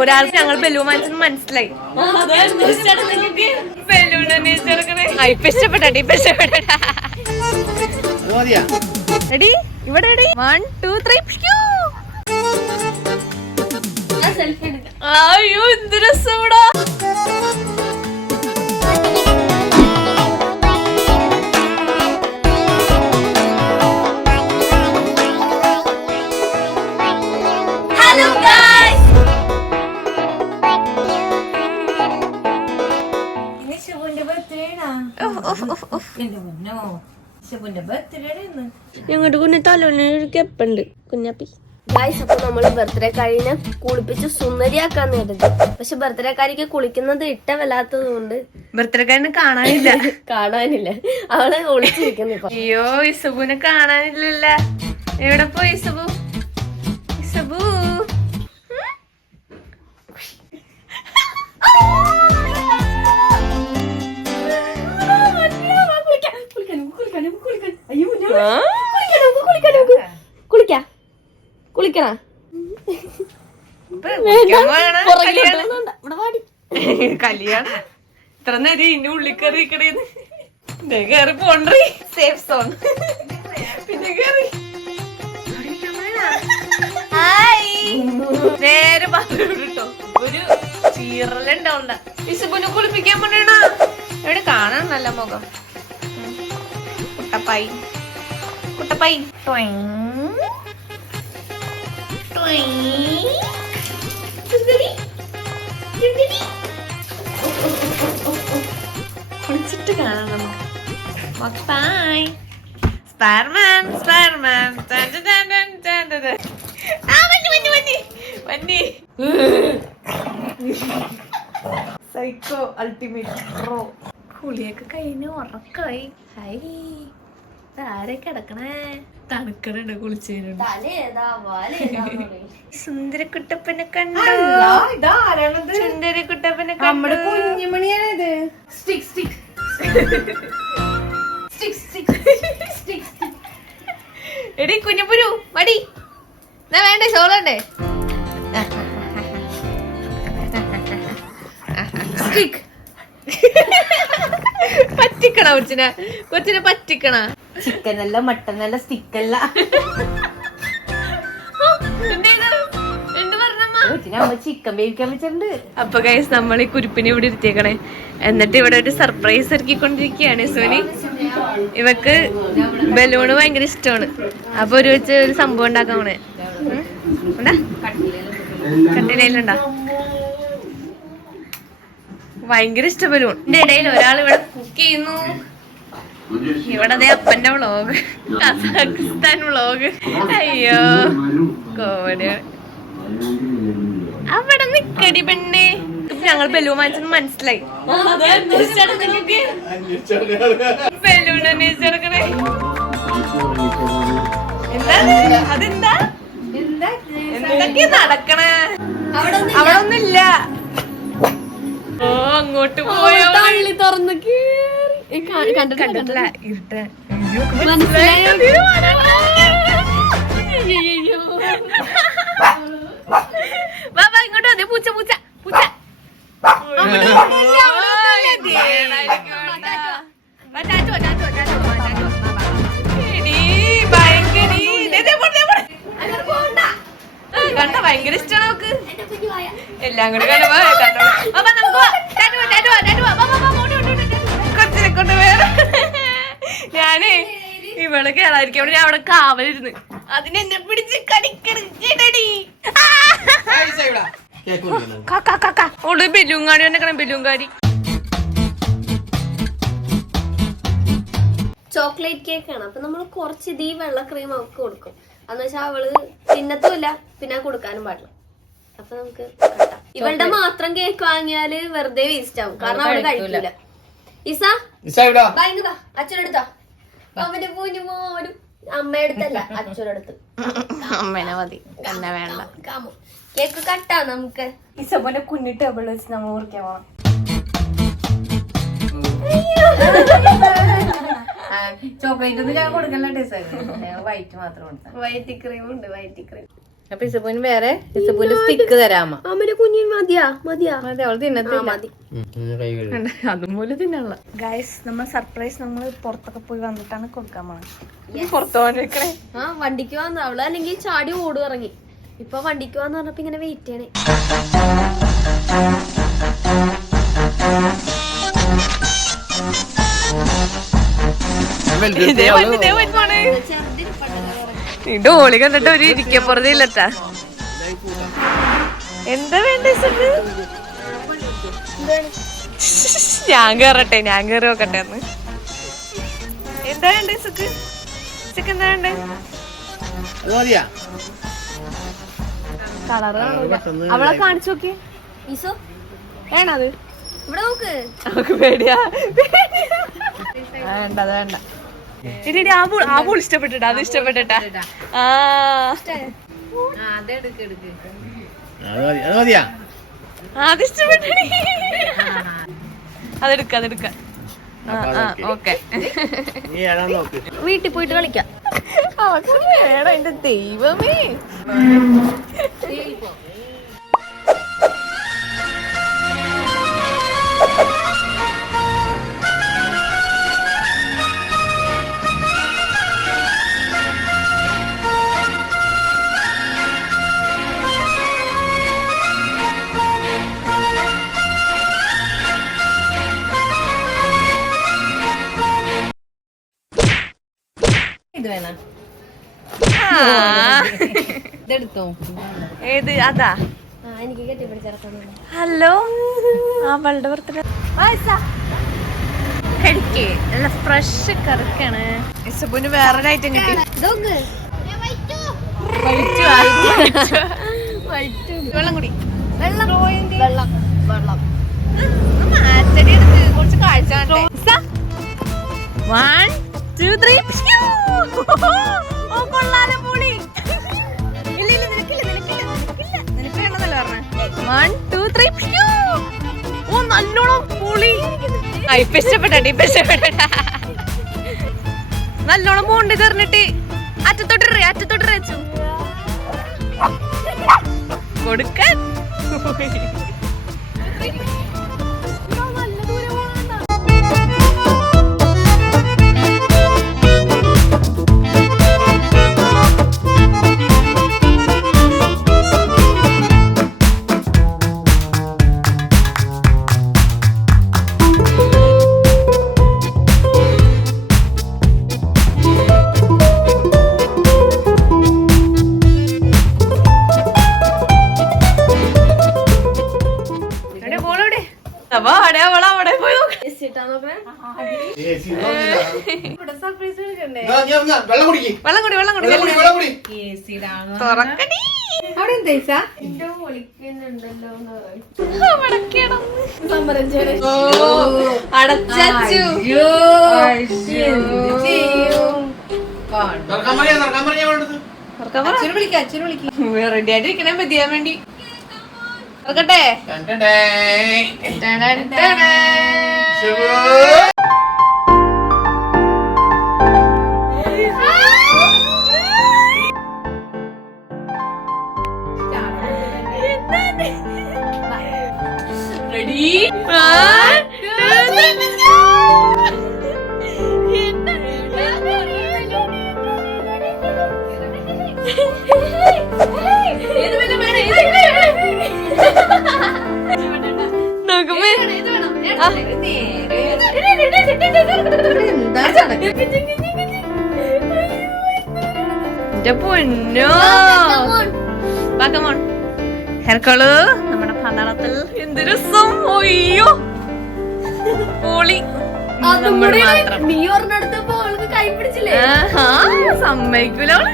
ഒരാൾക്ക് ഞങ്ങൾ ബലൂൺ വാങ്ങിച്ചെന്ന് മനസ്സിലായി. ബലൂൺ ഇപ്പൊ ഇഷ്ടപ്പെട്ട റെഡി ഇവിടെ റെഡി 1 2 3 അയ്യോ എന്ത് രസം ഇവിടെ. ഞങ്ങളുടെ കുഞ്ഞ തലോനൊരു കെപ്പുണ്ട് കുഞ്ഞാപ്പി. അപ്പൊ നമ്മള് ബർത്ത്ഡേ കാരിനെ കുളിപ്പിച്ച് സുന്ദരിയാക്കാന്ന് കരുതി. പക്ഷെ ബർത്ത്ഡേ കാരിക്ക് കുളിക്കുന്നത് ഇഷ്ടമല്ലാത്തത് കൊണ്ട് ബർത്ത്ഡേ കാരനെ കാണാനില്ല. അവളെ ഒളിച്ചിരിക്കുന്നു ഇപ്പൊ. അയ്യോ ഇസബുനെ കാണാനില്ലല്ല. എവിടെ പോയി ഇസബു? ഇസബു കുളിക്കണ കല്യാണം ഇത്ര നേരം ഇന്റെ ഉള്ളിൽ കയറി കയറി പോണ്ടേ സേഫ് സോൺ. പിന്നെ കയറി നേരെ പറഞ്ഞോ ഒരു ചീറലുണ്ടാവണ്ട. ഇസുബുനെ കുളിപ്പിക്കാൻ പോണേണ. എവിടെ കാണാൻ നല്ല മുഖം. കുട്ടപ്പായി കുട്ടപ്പായി കുളിച്ചിട്ട് കാണാം നമുക്ക്. Spiderman psycho ultimate pro. കുളിയൊക്കെ കഴിഞ്ഞ് ഉറക്കായി. ഹൈ ആരെ കിടക്കണേ തണുക്കണുണ്ട് കുളിച്ചതിനുണ്ട്. സുന്ദരക്കുട്ടപ്പനെ കണ്ടോ? സുന്ദരക്കുട്ടപ്പനെ കണ്ടോ? കുഞ്ഞുമണിയാണിത്. എടി കുഞ്ഞപ്പുരു മടി എന്നാ വേണ്ടേ ചോളണ്ടേ? പറ്റിക്കണ കൊച്ചിനെ പറ്റിക്കണ. ചിക്കനല്ല മട്ടനല്ല സ്റ്റിക്കല്ല. ചിക്കൻ വേവിക്കാൻ വെച്ചിട്ടുണ്ട്. അപ്പൊ ഗൈസ് നമ്മൾ ഈ കുരുപ്പിനെ ഇവിടെ ഇരുത്തിയേക്കണേ. എന്നിട്ട് ഇവിടെ ഒരു സർപ്രൈസ് ഒരുക്കിക്കൊണ്ടിരിക്കുകയാണ് സോനി. ഇവക്ക് ബലൂണ് ഭയങ്കര ഇഷ്ടമാണ്. അപ്പൊ ഒരു സംഭവം ഉണ്ടാക്കാൻ പോണേ. കട്ടിലുണ്ടാ ഭയങ്കര ഇഷ്ട ബലൂൺ. ഇതിന്റെ ഇടയിൽ ഒരാൾ ഇവിടെ കുക്ക് ചെയ്യുന്നു. ഇവിടെ അതേ അപ്പന്റെ വ്ളോഗ്, കസാഖിസ്ഥാൻ വ്ളോഗ്. അയ്യോ കോമഡിയാണ്. അവിടെ നിക്കടി പെണ്ണേ. ഞങ്ങൾ ബലൂൺ വാങ്ങിച്ചെന്ന് മനസ്സിലായി. ബലൂൺ അന്വേഷിച്ചെടുക്കണേ. എന്താണ് അതെന്താ എന്തൊക്കെയാ നടക്കണേ? അവിടെ ഒന്നുമില്ല. ഓ അങ്ങോട്ട് പോയോ? തള്ളി തുറന്ന് കണ്ടിട്ടില്ല. ഇരുട്ട ഇങ്ങോട്ട് അതെ പൂച്ച പൂച്ച പൂച്ച. കണ്ട ഭയങ്കര ഇഷ്ടമാണ് അവക്ക്. എല്ലാം കൂടി കൊച്ചിനെ കൊണ്ട് വേറെ. ഞാനേ ഇവള് കേളായിരിക്കും. ഞാൻ അവിടെ കാവലിരുന്ന് അതിനെന്നെ പിടിച്ച് കടിക്കടി. ഓള് ബലൂങ്കാടി വന്നേക്കണം. ബലൂങ്കാടി ചോക്ലേറ്റ് കേക്കാണ്. അപ്പൊ നമ്മൾ കുറച്ച് ഇതീ വെള്ള ക്രീം അവർക്ക് കൊടുക്കും. എന്ന് വെച്ചാൽ അവള് തിന്നത്തുമില്ല, പിന്നെ കൊടുക്കാനും പാടില്ല. അപ്പൊ നമുക്ക് ഇവളുടെ മാത്രം കേക്ക് വാങ്ങിയാല് വെറുതെ വേസ്റ്റ് ആവും. കാരണം അവള് കഴിക്കൂല. അച്ഛനെടുത്താ അവന്റെ പൂഞ്ഞു മോനും അമ്മയെടുത്തല്ല അച്ഛനടുത്ത്. അമ്മേനെ മതി എന്നെ വേണ്ട. കേക്ക് കട്ടാ നമുക്ക്. ഇസബോന്റെ കുഞ്ഞി ടേബിൾ വെച്ച് നമ്മൾ മുറിക്കാൻ പോണം. ചോക്ലേറ്റ് ഒന്നും ഞാൻ കൊടുക്കല. വൈറ്റ് മാത്രം കൊടുത്ത. വൈറ്റ് ക്രീം ഉണ്ട്. വൈറ്റ് ക്രീം അപ്പൊ ഇസപ്പൂന് വേറെ ഇസപ്പൂന്റെ സ്റ്റിക്ക് തരാമ. അമ്മന്റെ കുഞ്ഞിന് മതിയാ മതിയാ മതി, അവള് തിന്നത്തില്ല. മതി. അതുപോലെ തന്നെയുള്ള ഗൈസ്. നമ്മൾ സർപ്രൈസ് നമ്മൾ പുറത്തൊക്കെ പോയി വന്നിട്ടാണ് കൊടുക്കാൻ പോണത്. പുറത്തു പോകാൻ വെക്കണേ. ആ വണ്ടിക്ക് വന്ന അവള് അല്ലെങ്കിൽ ചാടി ഓടും ഇറങ്ങി. ഇപ്പൊ വണ്ടിക്ക് വന്ന് പറഞ്ഞപ്പോ ഇങ്ങനെ വെയിറ്റ് ചെയ്യണേ. ഡോളി കണ്ടിട്ട് ഒരു ഇരിക്കപ്പുറത്തില്ലട്ടാ. എന്താ വേണ്ട? ഞാൻ കേറട്ടെ, ഞാൻ കേറി നോക്കട്ടെ എന്ന്. എന്താ വേണ്ടേ സുഖ്? സുഖ് എന്താ വേണ്ടേ? കളറ് അവളെ കാണിച്ചു നോക്കിയേ. ഈസോ വേണത്? ഇവിടെ നോക്ക്. അവക്ക് പേടിയാ. വേണ്ട, അത് വേണ്ട. എടി ആ പൂൾ ഇഷ്ടപ്പെട്ടിട്ടാ? അത് ഇഷ്ടപ്പെട്ടിട്ടാ? ആ അത് ഇഷ്ടപ്പെട്ടു. അതെടുക്ക, അതെടുക്ക. ഓക്കെ, വീട്ടിൽ പോയിട്ട് കളിക്കാം. അവക്ക് വേണം. എന്റെ ദൈവമേ. ഇത് വേണം. ഇതെടുത്തോ. ഏത്? അതാ. എനിക്ക് കെട്ടിപ്പിടിച്ചിറക്കാൻ. ഹലോ, അവളുടെ ബർത്ത്ഡേ കഴിക്കേ. നല്ല ഫ്രഷ് കറക്കാണ്. ഇസബുന് വേറൊരു ഐറ്റം കിട്ടി. വെള്ളം കുടി. മാറ്റടി എടുത്ത് കുറച്ച് കാഴ്ച കണ്ടേ. 1 2 3. ഓ കൊള്ളാലോ പൊളി. ഇല്ല ഇല്ല, നിനക്കില്ല നിനക്കില്ല നിനക്കില്ല, നിനക്ക് വേണമെന്നല്ല പറഞ്ഞ. 1 2 3. ഓ നല്ലോണം പൊളി. ഇപ്പൊ ഇഷ്ടപ്പെട്ട, ഇപ്പൊ ഇഷ്ടപ്പെട്ട. നല്ലോണം പോണ്ട് തെറിഞ്ഞിട്ട്. അറ്റത്തോട്ട് അറ്റത്തോട്ട് വെച്ചു കൊടുക്കാൻ. റെഡി ആയിട്ടിരിക്കണേ മതിയാൻ വേണ്ടി. നോക്കട്ടെ. റെഡി? 1 2 എന്റെ പൊന്നോ. ഹെർക്കള് നമ്മുടെ പന്തളത്തിൽ എന്ത് രസം. ഒയ്യോ പൊളി. നീ ഒരെണ്ണടുത്തപ്പോ അവൾക്ക് കൈ പിടിച്ചില്ലേ? സമ്മതിക്കൂല അവള്.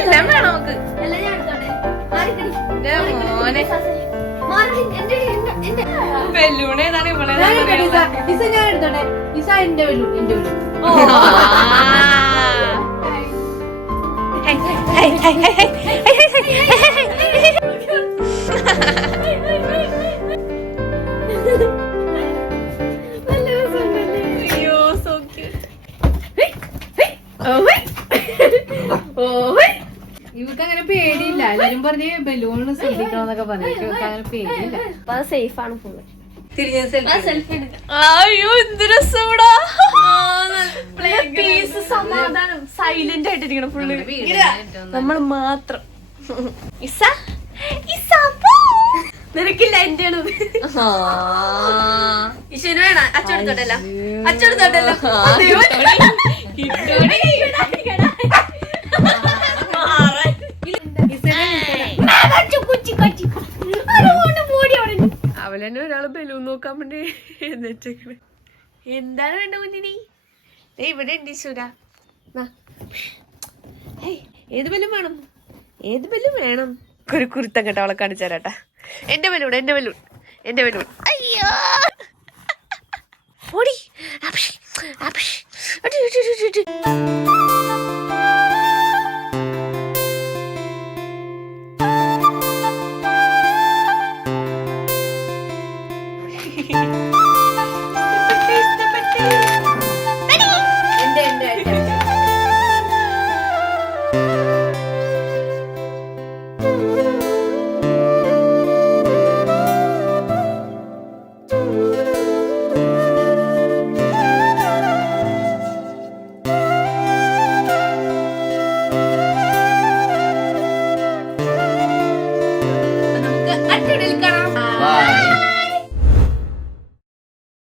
എല്ലാം വേണം നമുക്ക്. മോനെ ബലൂൺ ഏതാണ് ഇവിടെ? ഞാൻ എടുത്തോട്ടെ. ഇസ എന്റെ ബലൂൺ, എന്റെ ബലൂൺ. അയ്യോ സോ ക്യൂട്ട്. ഇവക്ക് അങ്ങനെ പേടിയില്ല. എല്ലാരും എല്ലാരും പറഞ്ഞ് ബലൂണ് ശ്രദ്ധിക്കണമെന്നൊക്കെ പറഞ്ഞു അങ്ങനെ പേടിയില്ല. അപ്പൊ അത് സേഫ് ആണ് ഫുള്ള്. സെൽഫി എടുക്കാം. അയ്യോ എന്ത് രസൂടാ. പീസ് സമാധാനം സൈലന്റ് ആയിട്ടിരിക്കണം ഫുള്ള്. നമ്മൾ മാത്രം. ഇസ ഇസ പോ. നിനക്കില്ല എന്റെ ആണ് ഇശുവിന് വേണം. അച്ചെടുത്തോട്ടല്ല അച്ചെടുത്തോട്ടല്ല അവലെന്നെ ഒരാള് ബലൂൺ നോക്കാൻ വേണ്ടി എന്നിട്ടേക്കണ്. എന്താണ് വേണ്ട കുഞ്ഞിനി? ഇവിടെ ഉണ്ട് ഈശ്വര. ഏത് ബലൂൺ വേണം? ഏത് ബലൂൺ വേണം? ഒരു കുരുത്തം കേട്ടോ അവളെ കാണിച്ചു തരാട്ടാ. എന്റെ ബലൂൺ എന്റെ ബലൂൺ എന്റെ ബലൂൺ. അയ്യോ ഓടി. അപ്ഷ്, അപ്ഷ്. അടി, അടി, അടി, അടി.